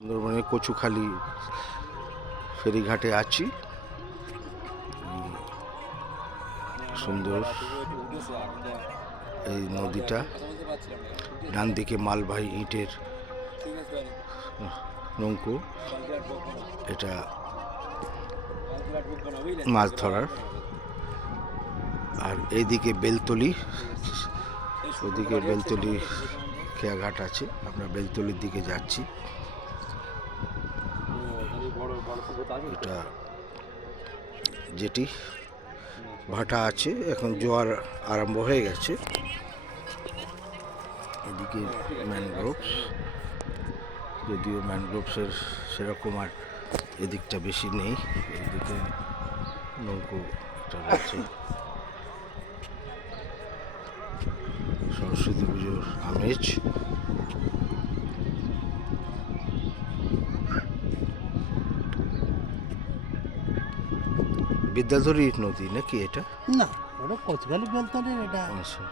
সুন্দরবনের কচুখালি ফেরিঘাটে আছি। সুন্দর এই নদীটা, ডান দিকে মালবাহী ইটের নৌকো, এটা মাছ ধরার। আর এইদিকে বেলতলি, ওদিকে বেলতলি খেয়াঘাট আছে। আমরা বেলতলির দিকে যাচ্ছি। এটা যেটি ভাটা আছে, এখন জোয়ার আরম্ভ হয়ে গেছে। এদিকে ম্যানগ্রোভস, যদিও ম্যানগ্রোভসের সেরকম আর এদিকটা বেশি নেই। এদিকে নৌকো রয়েছে। সরস্বতী পুজোর আমেজ। বিদ্যাধরী নদী নাকি এটা? না, ওটা কচুখালি বেলতলি এটা। আচ্ছা।